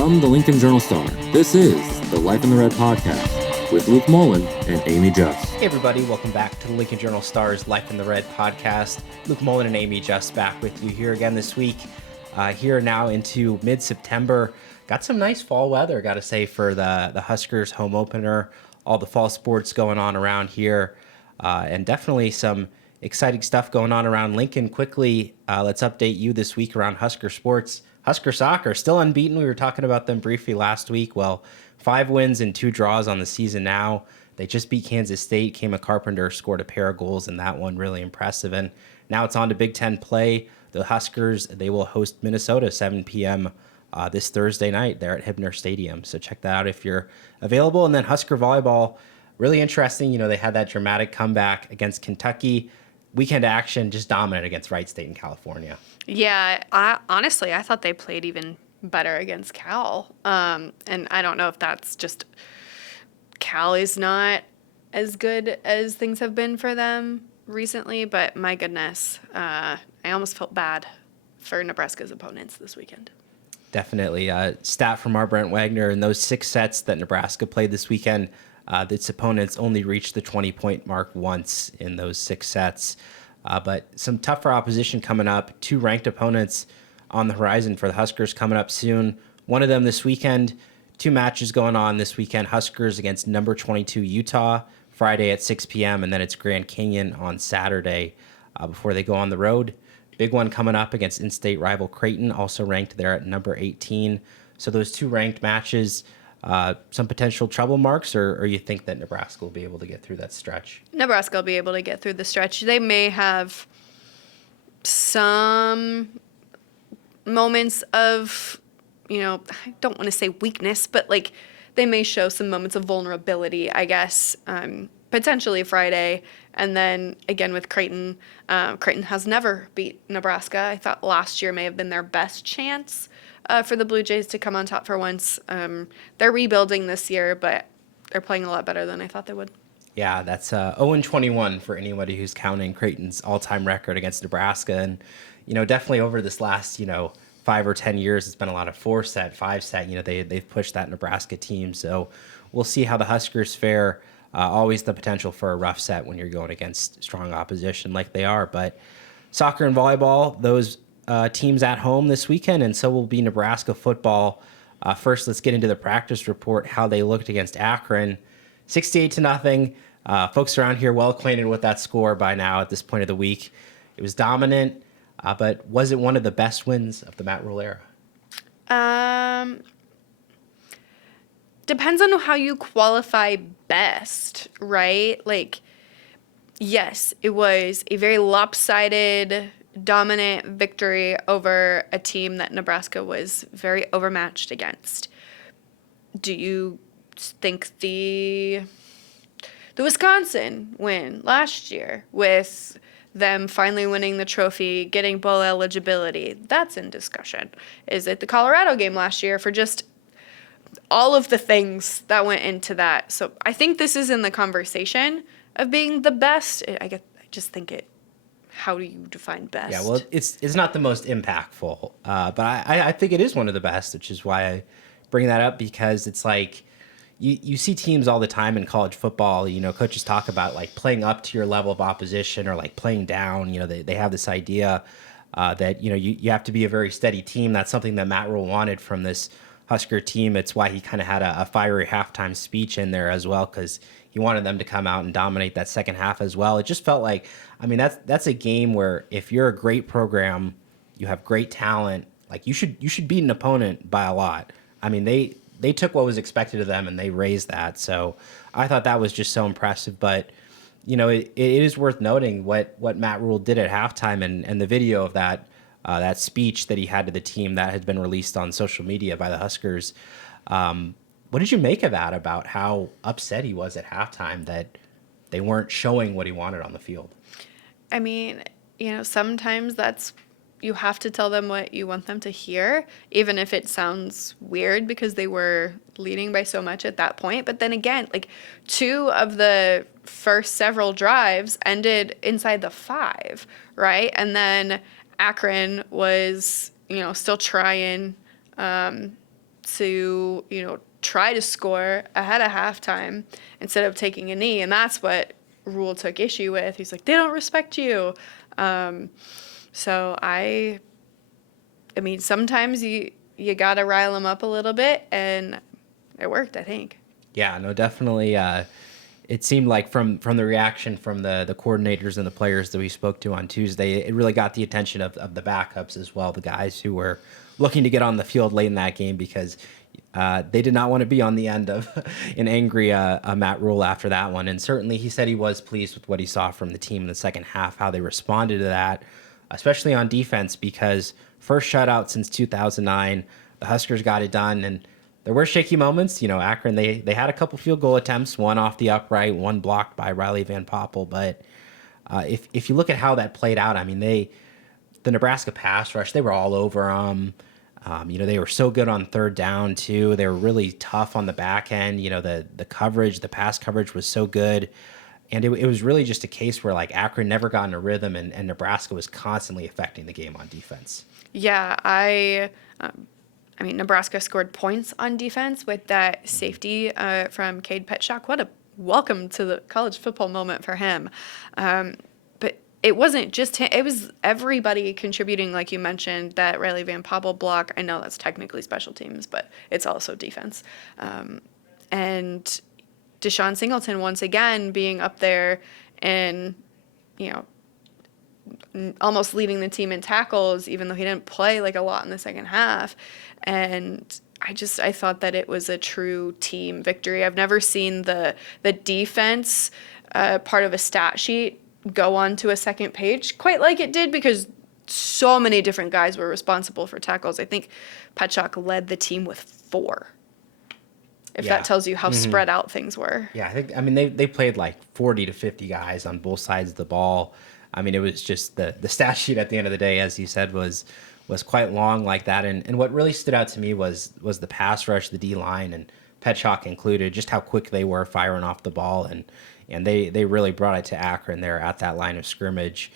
From the Lincoln Journal-Star, this is the Life in the Red podcast with Luke Mullen and Amy Just. Hey everybody, welcome back to the Lincoln Journal-Star's Life in the Red podcast. Luke Mullen and Amy Just back with you here again this week. Here now into mid-September. Got some nice fall weather, got to say, for the Huskers home opener. All the fall sports going on around here, and definitely some exciting stuff going on around Lincoln. Quickly, let's update you this week around Husker sports. Husker soccer, still unbeaten. We were talking about them briefly last week. Well, 5 wins and 2 draws on the season now. They just beat Kansas State. Kama Carpenter scored a pair of goals in that one. Really impressive. And now it's on to Big Ten play. The Huskers, they will host Minnesota 7 p.m. This Thursday night there at Hibner Stadium. So check that out if you're available. And then Husker volleyball, really interesting. You know, they had that dramatic comeback against Kentucky. Weekend action, just dominant against Wright State in California. Yeah, honestly, I thought they played even better against Cal. And I don't know if that's just Cal is not as good as things have been for them recently, but my goodness, I almost felt bad for Nebraska's opponents this weekend. Definitely. Stat from our Brent Wagner, in those 6 sets that Nebraska played this weekend, its opponents only reached the 20-point mark once in those 6 sets. But some tougher opposition coming up. 2 ranked opponents on the horizon for the Huskers coming up soon. One of them this weekend. 2 matches going on this weekend. Huskers against number 22 Utah, Friday at 6 p.m., and then it's Grand Canyon on Saturday before they go on the road. Big one coming up against in-state rival Creighton, also ranked there at number 18. So those 2 ranked matches, some potential trouble marks, or you think that Nebraska will be able to get through that stretch? Nebraska will be able to get through the stretch. They may have some moments of, I don't want to say weakness, but like they may show some moments of vulnerability, I guess, potentially Friday. And then again with Creighton, Creighton has never beat Nebraska. I thought last year may have been their best chance for the Blue Jays to come on top for once. They're rebuilding this year, but they're playing a lot better than I thought they would. Yeah, that's 0-21 for anybody who's counting Creighton's all-time record against Nebraska. And, definitely over this last, 5 or 10 years, it's been a lot of 4-set, 5-set. They've pushed that Nebraska team. So we'll see how the Huskers fare. Always the potential for a rough set when you're going against strong opposition like they are. But soccer and volleyball, those teams at home this weekend, and so will be Nebraska football. First, let's get into the practice report, how they looked against Akron. 68-0. Folks around here well acquainted with that score by now at this point of the week. It was dominant, but was it one of the best wins of the Matt Rhule era? Depends on how you qualify best, right? Like, yes, it was a very lopsided, dominant victory over a team that Nebraska was very overmatched against. Do you think the Wisconsin win last year with them finally winning the trophy, getting bowl eligibility, that's in discussion? Is it the Colorado game last year for just all of the things that went into that? So I think this is in the conversation of being the best. I just think it. How do you define best? Yeah, well, it's not the most impactful, but I think it is one of the best, which is why I bring that up, because it's like you see teams all the time in college football. Coaches talk about like playing up to your level of opposition or like playing down. They have this idea that you have to be a very steady team. That's something that Matt Rhule wanted from this Husker team. It's why he kind of had a fiery halftime speech in there as well, because he wanted them to come out and dominate that second half as well. It just felt like, that's a game where if you're a great program, you have great talent, like you should beat an opponent by a lot. They took what was expected of them and they raised that. So I thought that was just so impressive. But it is worth noting what Matt Rhule did at halftime, and the video of that speech that he had to the team that had been released on social media by the Huskers. What did you make of that, about how upset he was at halftime that they weren't showing what he wanted on the field? Sometimes you have to tell them what you want them to hear, even if it sounds weird because they were leading by so much at that point. But then again, like 2 of the first several drives ended inside the 5, right? And then Akron was, still trying to, try to score ahead of halftime instead of taking a knee. And that's what Rule took issue with. He's like, they don't respect you. So I mean, sometimes you got to rile them up a little bit, and it worked, I think. Yeah, no, definitely. It seemed like from the reaction from the coordinators and the players that we spoke to on Tuesday, it really got the attention of the backups as well, the guys who were looking to get on the field late in that game because they did not want to be on the end of an angry Matt Rule after that one. And certainly he said he was pleased with what he saw from the team in the second half, how they responded to that, especially on defense, because first shutout since 2009, the Huskers got it done. And there were shaky moments. Akron, they had a couple field goal attempts, one off the upright, one blocked by Riley Van Poppel. But if you look at how that played out, I mean, the Nebraska pass rush, they were all over them. They were so good on third down, too. They were really tough on the back end. The coverage, the pass coverage was so good. And it was really just a case where, Akron never got in a rhythm, and Nebraska was constantly affecting the game on defense. Yeah, I mean, Nebraska scored points on defense with that safety from Cade Petschak. What a welcome to the college football moment for him. But it wasn't just him. It was everybody contributing, like you mentioned, that Riley Van Poppel block. I know that's technically special teams, but it's also defense. And Deshaun Singleton, once again, being up there and, almost leading the team in tackles, even though he didn't play a lot in the second half. And I thought that it was a true team victory. I've never seen the defense part of a stat sheet go on to a second page quite like it did, because so many different guys were responsible for tackles. I think Petschak led the team with 4. If that tells you how spread out things were. Yeah, they played 40 to 50 guys on both sides of the ball. I mean, it was just the stat sheet at the end of the day, as you said, was quite long like that. And what really stood out to me was the pass rush, the D-line, and Petschak included, just how quick they were firing off the ball. And they really brought it to Akron there at that line of scrimmage.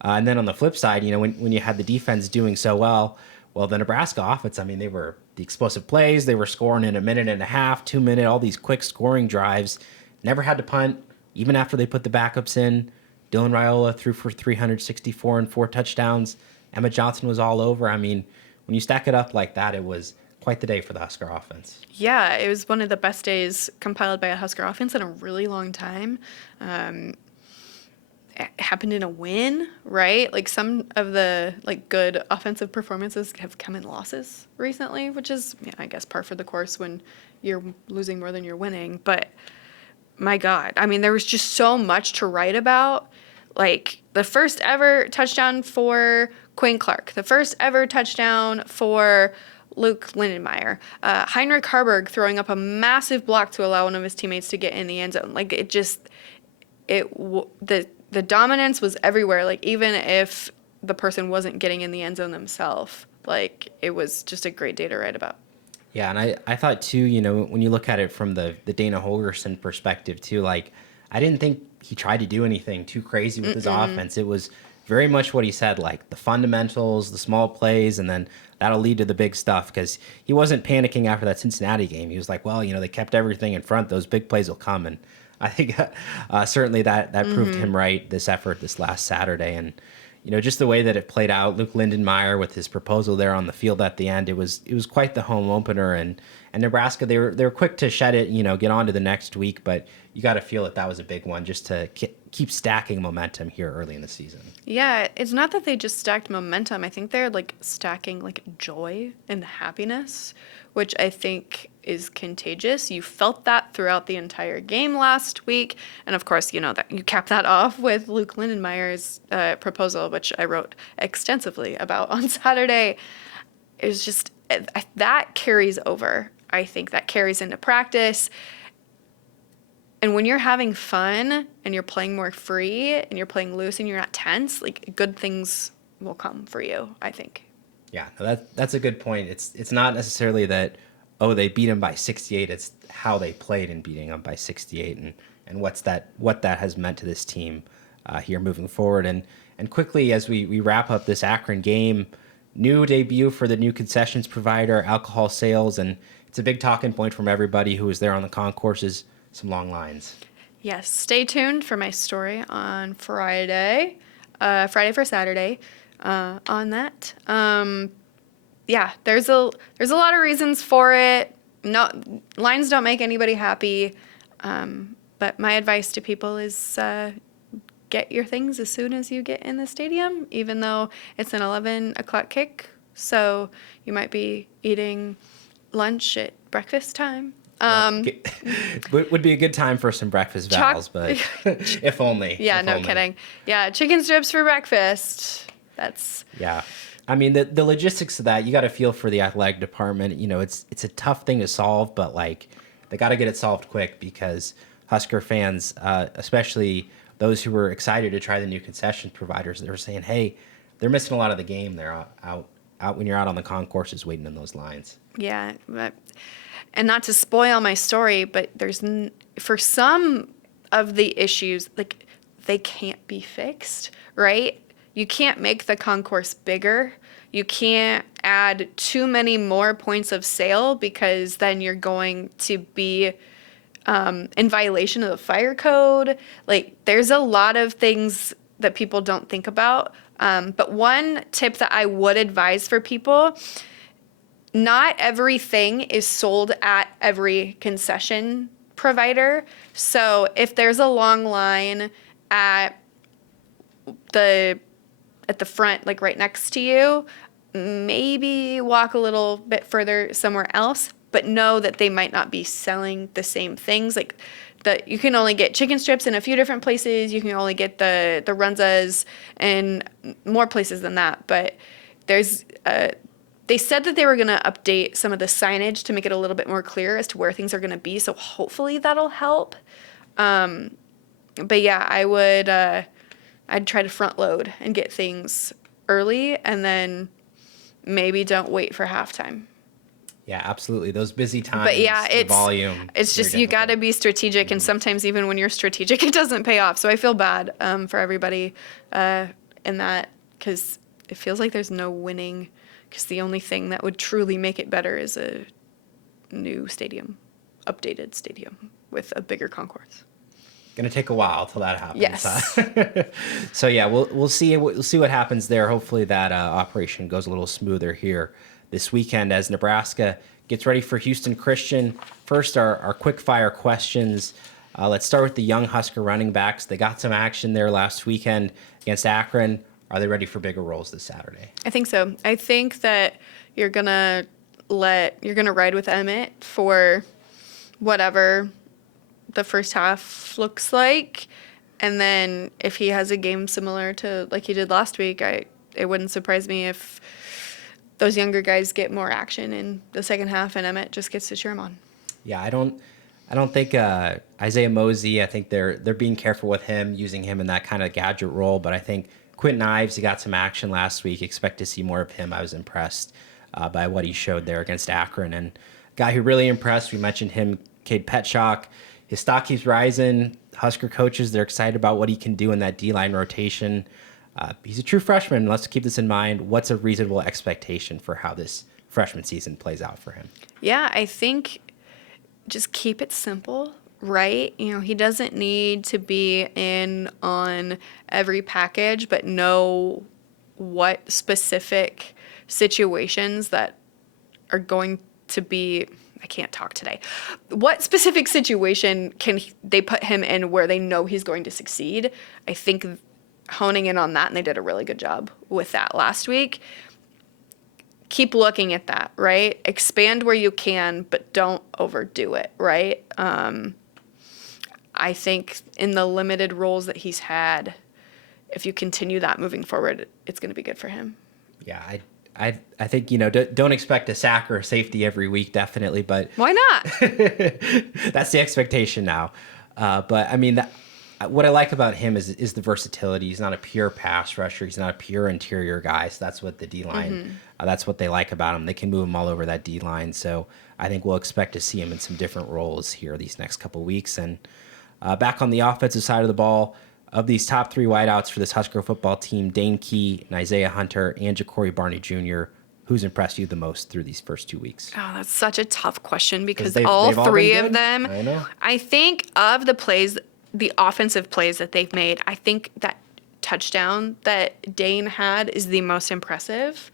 And then on the flip side, when you had the defense doing so well, the Nebraska offense, they were the explosive plays. They were scoring in a minute and a half, 2 minute, all these quick scoring drives. Never had to punt, even after they put the backups in. Dylan Raiola threw for 364 and 4 touchdowns. Emma Johnson was all over. When you stack it up like that, it was quite the day for the Husker offense. Yeah, it was one of the best days compiled by a Husker offense in a really long time. It happened in a win, right? Some of the good offensive performances have come in losses recently, which is, I guess, par for the course when you're losing more than you're winning. But my God, there was just so much to write about. The first ever touchdown for Quinn Clark, the first ever touchdown for Luke Lindenmeyer, Heinrich Harburg throwing up a massive block to allow one of his teammates to get in the end zone. The dominance was everywhere. Even if the person wasn't getting in the end zone themselves, it was just a great day to write about. Yeah, and I thought too, when you look at it from the Dana Holgerson perspective too, I didn't think he tried to do anything too crazy with his offense. It was very much what he said, the fundamentals, the small plays, and then that'll lead to the big stuff, because he wasn't panicking after that Cincinnati game. He was like, they kept everything in front. Those big plays will come. And I think certainly that proved him right, this effort this last Saturday. And, just the way that it played out, Luke Lindenmeyer with his proposal there on the field at the end, it was quite the home opener. And Nebraska, they were quick to shed it, get on to the next week. But you got to feel that was a big one, just to keep stacking momentum here early in the season. Yeah, it's not that they just stacked momentum. I think they're stacking joy and happiness, which I think is contagious. You felt that throughout the entire game last week. And of course, that you cap that off with Luke Lindenmeyer's proposal, which I wrote extensively about on Saturday. It was just, that carries over. I think that carries into practice. And when you're having fun and you're playing more free and you're playing loose and you're not tense, good things will come for you, I think. Yeah, no, that's a good point. It's not necessarily that, they beat them by 68. It's how they played in beating them by 68 and what that has meant to this team here moving forward. And quickly, as we wrap up this Akron game, new debut for the new concessions provider, alcohol sales, and it's a big talking point from everybody who was there on the concourses. Some long lines. Yes, stay tuned for my story on Friday for Saturday, on that. Yeah, there's a lot of reasons for it. No, lines don't make anybody happy, but my advice to people is get your things as soon as you get in the stadium, even though it's an 11 o'clock kick. So you might be eating lunch at breakfast time. Would be a good time for some breakfast vows, but if only. Yeah, if no only. kidding. Yeah, chicken strips for breakfast. That's... Yeah. I mean, the logistics of that, you got to feel for the athletic department. You know, it's a tough thing to solve, but, like, they got to get it solved quick because Husker fans, especially those who were excited to try the new concession providers, they were saying, hey, they're missing a lot of the game. They're out when you're out on the concourses waiting in those lines. Yeah, and not to spoil my story, but for some of the issues, like, they can't be fixed, right? You can't make the concourse bigger. You can't add too many more points of sale because then you're going to be in violation of the fire code. Like, there's a lot of things that people don't think about. But one tip that I would advise for people, not everything is sold at every concession provider. So if there's a long line at the front, like right next to you, maybe walk a little bit further somewhere else, but know that they might not be selling the same things. Like, you can only get chicken strips in a few different places. You can only get the runzas in more places than that. But there's they said that they were going to update some of the signage to make it a little bit more clear as to where things are going to be. So hopefully that'll help. But yeah, I'd try to front load and get things early, and then maybe don't wait for halftime. Yeah, absolutely. Those busy times, but yeah, the volume. It's just, you got to be strategic, and sometimes even when you're strategic, it doesn't pay off. So I feel bad for everybody in that, because it feels like there's no winning, because the only thing that would truly make it better is a new stadium, updated stadium with a bigger concourse. Going to take a while till that happens. Yes. So yeah, we'll see what happens there. Hopefully that operation goes a little smoother here this weekend as Nebraska gets ready for Houston Christian. First, our quick fire questions. Let's start with the young Husker running backs. They got some action there last weekend against Akron. Are they ready for bigger roles this Saturday? I think so. I think that you're gonna ride with Emmett for whatever the first half looks like, and then if he has a game similar to like he did last week, it wouldn't surprise me if those younger guys get more action in the second half and Emmett just gets to cheer him on. Yeah, I don't think Isaiah Mosey, I think they're being careful with him, using him in that kind of gadget role, but I think Quentin Ives, he got some action last week. Expect to see more of him. I was impressed by what he showed there against Akron. And a guy who really impressed, we mentioned him, Cade Petchock. His stock keeps rising. Husker coaches, they're excited about what he can do in that D-line rotation. He's a true freshman. Let's keep this in mind. What's a reasonable expectation for how this freshman season plays out for him? Yeah, I think just keep it simple, right? You know, he doesn't need to be in on every package, but know what specific situations that are going to be... I can't talk today. What specific situation can they put him in where they know he's going to succeed? I think honing in on that, and they did a really good job with that last week. Keep looking at that, right? Expand where you can, but don't overdo it, right? I think in the limited roles that he's had, if you continue that moving forward, it's going to be good for him. Yeah, I think, you know, don't expect a sack or a safety every week, definitely, but... Why not? That's the expectation now. But, I mean, what I like about him is the versatility. He's not a pure pass rusher. He's not a pure interior guy, so that's what the D-line, that's what they like about him. They can move him all over that D-line, so I think we'll expect to see him in some different roles here these next couple weeks. And back on the offensive side of the ball, of these top three wideouts for this Husker football team, Dane Key and Isaiah Hunter and Ja'Cory Barney Jr., who's impressed you the most through these first 2 weeks? Oh, that's such a tough question because they've all all three been of good. them, I know. I think of the plays, the offensive plays that they've made, I think that touchdown that Dane had is the most impressive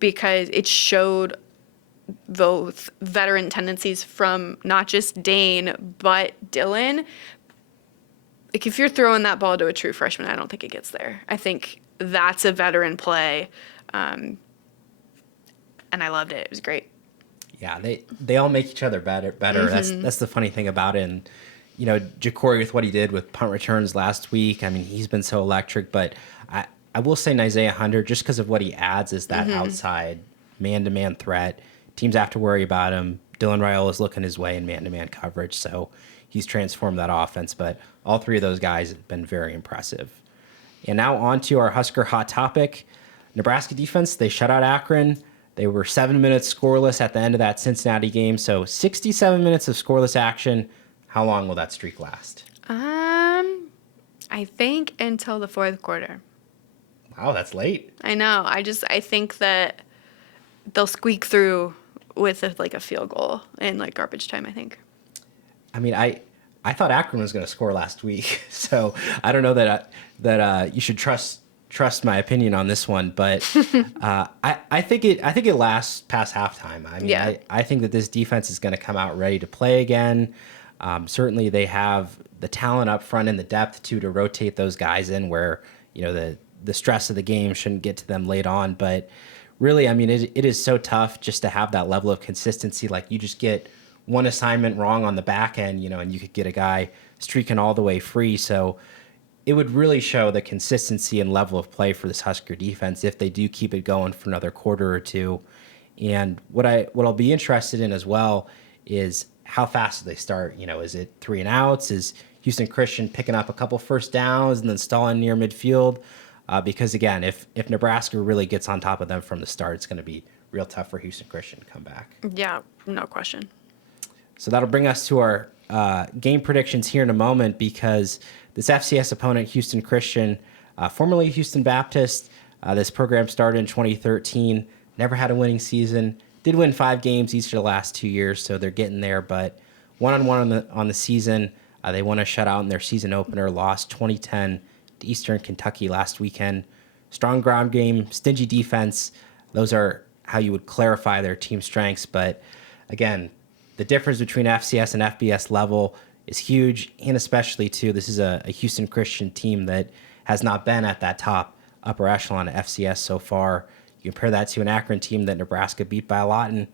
because it showed both veteran tendencies from not just Dane, but Dylan. Like, if you're throwing that ball to a true freshman, I don't think it gets there. I think that's a veteran play. And I loved it. It was great. Yeah, they all make each other better. That's the funny thing about it. And, you know, Jacory with what he did with punt returns last week, I mean, he's been so electric. But I will say Isaiah Hunter, just because of what he adds, is that outside man-to-man threat. Teams have to worry about him. Dylan Raiola's looking his way in man-to-man coverage, so he's transformed that offense. But all three of those guys have been very impressive. And now on to our Husker hot topic. Nebraska defense, they shut out Akron. They were 7 minutes scoreless at the end of that Cincinnati game. So 67 minutes of scoreless action. How long will that streak last? I think until the fourth quarter. Wow, that's late. I know. I think that they'll squeak through with a field goal in like garbage time, I think. I mean, I thought Akron was going to score last week, so I don't know that you should trust my opinion on this one, but I think it lasts past halftime. I mean, yeah. I think that this defense is going to come out ready to play again. Certainly, they have the talent up front and the depth to rotate those guys in where, you know, the stress of the game shouldn't get to them late on. But really, I mean, it is so tough just to have that level of consistency. Like, you just get one assignment wrong on the back end, you know, and you could get a guy streaking all the way free. So it would really show the consistency and level of play for this Husker defense if they do keep it going for another quarter or two. And what I'll be interested in as well is how fast do they start? You know, is it 3 and outs? Is Houston Christian picking up a couple first downs and then stalling near midfield? Because again, if Nebraska really gets on top of them from the start, it's going to be real tough for Houston Christian to come back. Yeah, no question. So that'll bring us to our game predictions here in a moment, because this FCS opponent, Houston Christian, formerly Houston Baptist, this program started in 2013, never had a winning season, did win 5 games each of the last 2 years, so they're getting there. But 1-on-1 on the season, they won a shutout in their season opener, lost 2010 to Eastern Kentucky last weekend. Strong ground game, stingy defense. Those are how you would clarify their team strengths. But again, the difference between FCS and FBS level is huge, and especially, too, this is a Houston Christian team that has not been at that top upper echelon of FCS so far. You compare that to an Akron team that Nebraska beat by a lot, and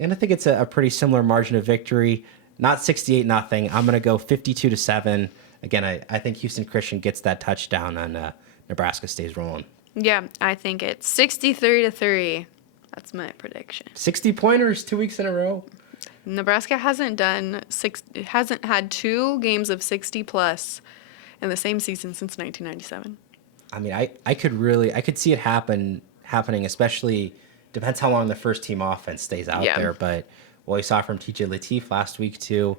I think it's a pretty similar margin of victory. Not 68-0. I'm going to go 52-7. Again, I think Houston Christian gets that touchdown, and Nebraska stays rolling. Yeah, I think it's 63-3. That's my prediction. 60 pointers 2 weeks in a row. Nebraska hasn't had 2 games of 60 plus in the same season since 1997. I mean, I could see it happening, especially depends how long the first team offense stays out there. But what we saw from TJ Lateef last week too,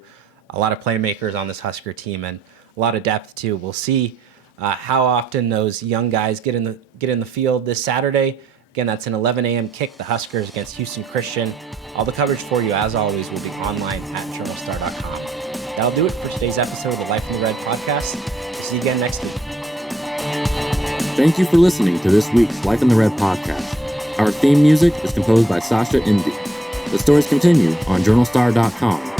a lot of playmakers on this Husker team and a lot of depth too. We'll see how often those young guys get in the field this Saturday. Again, that's an 11 a.m. kick, the Huskers against Houston Christian. All the coverage for you, as always, will be online at journalstar.com. That'll do it for today's episode of the Life in the Red podcast. We'll see you again next week. Thank you for listening to this week's Life in the Red podcast. Our theme music is composed by Sasha Indy. The stories continue on journalstar.com.